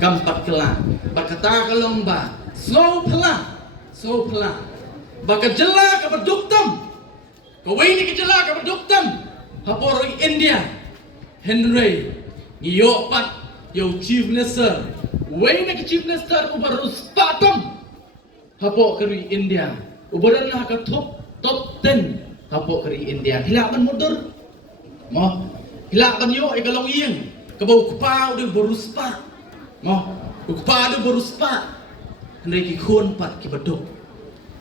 kampat kelang bakata kalong ba slow pelang baka jela ka berduktam kawai ni kejela ka berduktam hapor India Henry ngiyok pat yo chief minister wai ni chief minister ubarus patam hapo kari India ubaran lah ka top 10 hapo kari India hilaban mundur mo hilaban yo ikalong iyeng kabau kupa udah boruspa mo kupa udah boruspa Henry ki khon pat ki baduk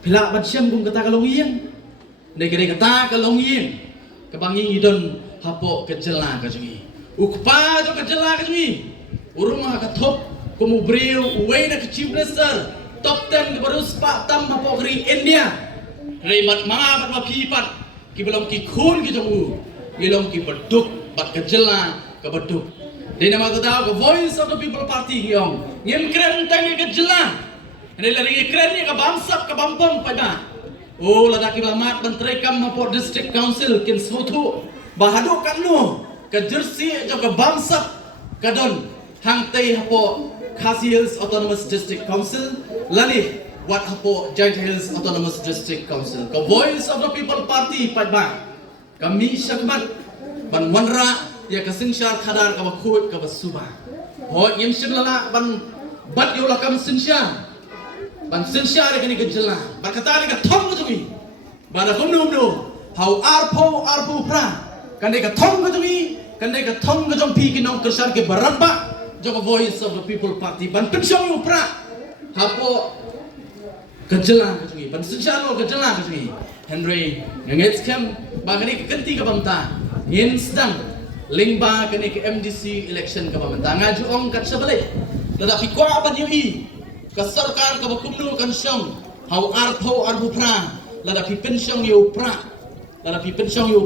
hilaban siam kung kata kalong iyeng Negeri kata kalongin kebangi idon hapo kejela kajungi ukpa jo kejela kajungi urumah katop kumu brio uwena ke chief minister top 10 ke baru sepatam hapo kri India remat mga bat mapipat ki belum ki khun ki jongu belum ki beduk bat kejela ke beduk dina mata tahu ke voice of the people party yong ngem kren tang kejela ini lagi kren ni ke bamsap ke bampam pada oh ladaki lamat menteri kam hapo district council kin sutu bahaduk kan no ke jersey jo ke bamsap kadon hangtei hapo Khasi Hills Autonomous District Council lani wat hapo Giant Hills Autonomous District Council ke voice of the people party padba kami syakmat ban wanra ya ke sinsyar khadar ka bakut ka basuba ho yem lala ban bat yo lakam sinsyar ban sinsyar kani kejela berkata ni ka thong kajumi bana kumnum no hau arpo pra kan ka thong kajumi kan ka thong kajum pi kinong kersar ke barabba jo voice of the people party ban pensyong yo pra hapo kejela kajumi ban sinsyar lo kejela kajumi Henry ngets kem bagani kenti ka bamta yin sedang lingba kani ke MDC election ka bamta ngaju ong kat sabalik tetapi kwa ban yo i ka sarkar ka bakumno kan syong hau arpo pra lada pi pensyong yo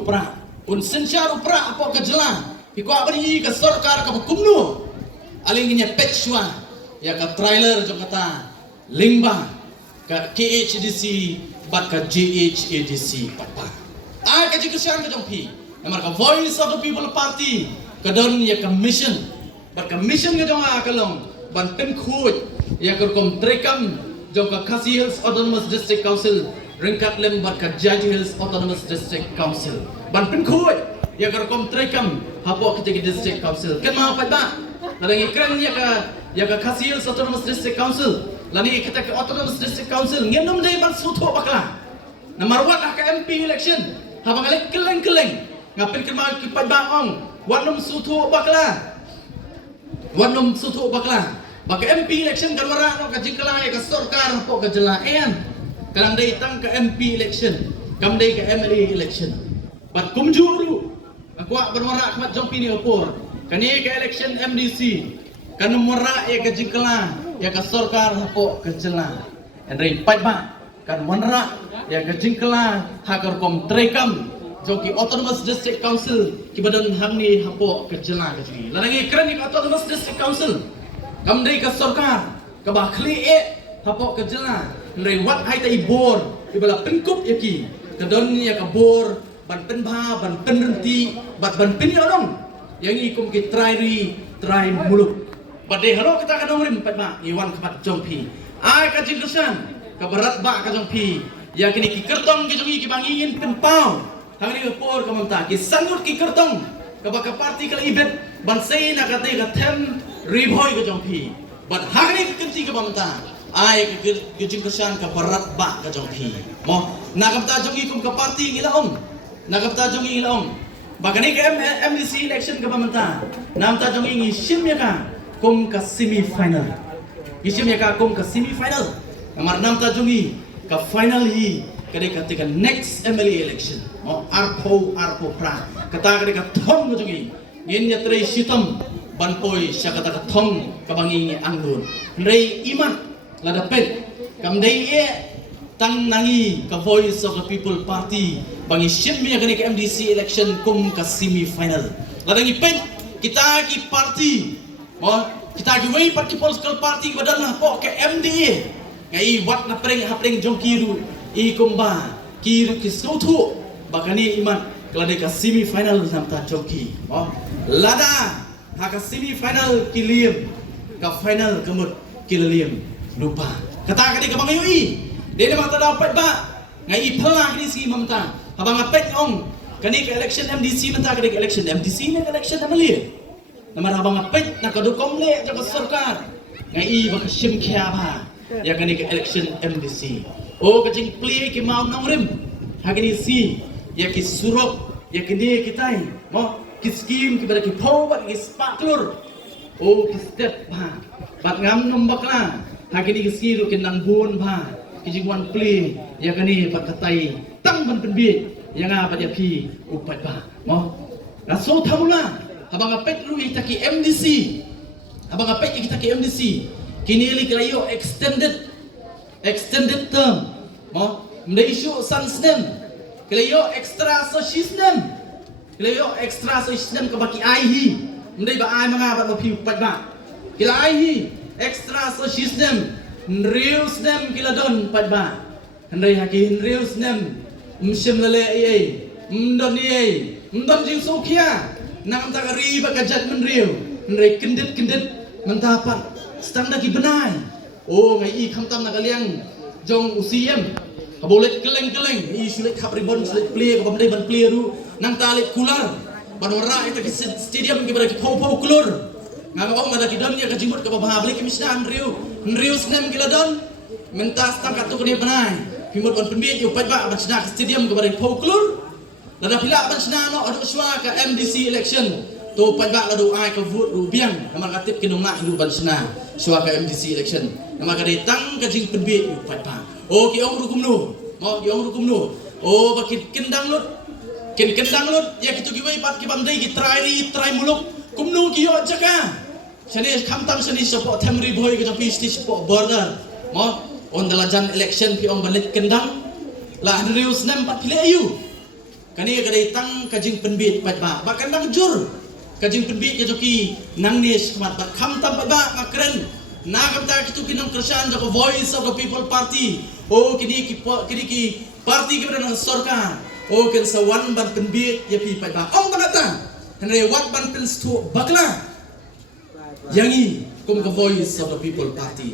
pra un sensyar pra apo ka jela pi kwa bari ka sarkar ka bakumno aling nya petshwa ya ka trailer jo kata lingba ka KHDC bat ka JHADC papa ka jikusan ka jongpi namar ka voice of the people party ka don ya ka mission bat ka mission ka jong akalong ban pen khut ya kerkom trekam jong ka Khasi Hills Autonomous District Council ringkat lem bat ka Giant Hills Autonomous District Council ban pen khut ya kerkom trekam hapo ke district council kan ma pa ba lalang ikran ya ka Khasi Hills Autonomous District Council lani kita ke Autonomous District Council ngenom dai ban suto bakla namar wat ka MP election habang alek keleng ngapin kema ki pa ba ong wanom suto bakla baka MP election kan wara no ka jingkala ka sarkar po ka jela en kalang dai tang ka MP election kam dai ka MLA election bat kumjuru akwa berwara khmat jong pini opor kani ka election MDC kan wara ka jingkala ya ka sarkar po ka jela en rei patba kan wara ya ka jingkala hakar kom trekam joki Autonomous District Council ki badan hamni hapo ka jela ka jini lanangi kran ni Autonomous District Council kamdai ka sarkar ka bakhli hapo ka jela nrei wat hai tai bor ibala pengkup yaki kadon ya ka bor ban penba ban penrenti bat ban pin yodong yang ikum ki trai muluk bade halo kita kadong rim patma iwan kapat jompi ai ka jingkesan ka barat ba ka jompi ya kini ki kertong ki jongi ki bangingin tempau hangni upor ka mamta ki sangut ki kertong ka baka parti kala ibet ban sei na ka te ka them riboy ka jompi bat hangni ki kenti ka mamta ai ka jingkesan ka barat ba ka jompi mo nakamta jongi kum ka parti ngilaom nakamta jongi ngilaom bagani ka MDC election ka mamta namta jongi ngi shimya ka kum ka semi final ishimya ka kum ka semi final namar namta jongi ka final hi kade ketika next MLA election mo arpo pra kata kade ka thong jongi ngin yatre sitam banpoi syakata ka thong kabangi anggun rei iman lada pet kamdai tang nangi ka voice of the people party bangi shimya kade ka MDC election kum ka semi final ladangi pet kita ki party mo kita ki wei parti political party badan lah po ke MDA ngai wat na hapring jongkiru i kumba kiru kisutu bakani iman kelade ka semi final namta joki oh lada haka semi final kilim ka final kemut kilaliam lupa kata kadi ka bang UI dia memang tak dapat ba ngai pala kini si mamta abang apet ong kani ke election MDC menta kadi ke election MDC ne election amalia nama abang apet nak kadukom le jabat sarkar ngai ba kasim kya ba ya kani ke election MDC oh kajing play ki mau nongrim hagini si ya ki surop ya kini kitai mo ki scheme ki bada ki power ki spaklur oh ki step ba bat ngam nombak la hagini ki skiru ki nang bun ba ki jingwan play ya kani bat katai tang ban penbi yang apa dia pi upat ba mo raso thamula abang apet lu itaki MDC abang apet itaki MDC kini li kelayo extended term mo mdai isu sansnem kelayo extra sosisnem kelayo extra sosisnem ke baki aihi mdai ba ai manga ba pi upat ba kila aihi extra sosisnem nriusnem kila don pat ba ndai haki nriusnem msim lele ai mdon ai mdon jing sokia nang tak riba kajat menriu ndai kendet mentapan stang daki benai oh ngai i khamtam nak liang jong usiem kabolet keleng i sulit kapribon sulit play ka pamdai ban play ru nang talit kular banora ita ki stadium ki baraki pau kulur nganga ong madaki don ya kajimut ka babahable ki misna nriu snem kila don mentas tangkat tu kene benai pimut ban penbiet yo pat ba ban sna stadium ka baraki pau kulur lada pila ban sna no adu swa ka MDC election to pat ba ladu ai ka vote ru biang nama katip kinunga hidu ban sna swa ka MDC election nama ka datang ka jing penbiet yo pat ba oh ki ong rukumnu mo ki ong rukumnu oh bakit kendang lut ya kitu giwai pat ki bamdai ki try muluk kumnu ki yo jaka sani khamtam sani support thamri boy ki tapi support border mo on dalajan election ki ong banit kendang la andrews nem pat pile ayu kani ka datang ka jing penbiet pat ba ba kendang jur ka jing penbiet ki joki nang nes mat ba khamtam pat ba makren nagam ta kitu kinong kersan joko voice of the people party oh kini ki parti ki berana sarkar oh ken sawan ban penbiet ya pi pat ba ong banata henre wat ban pen stu bakla yangi kum ka voice of the people party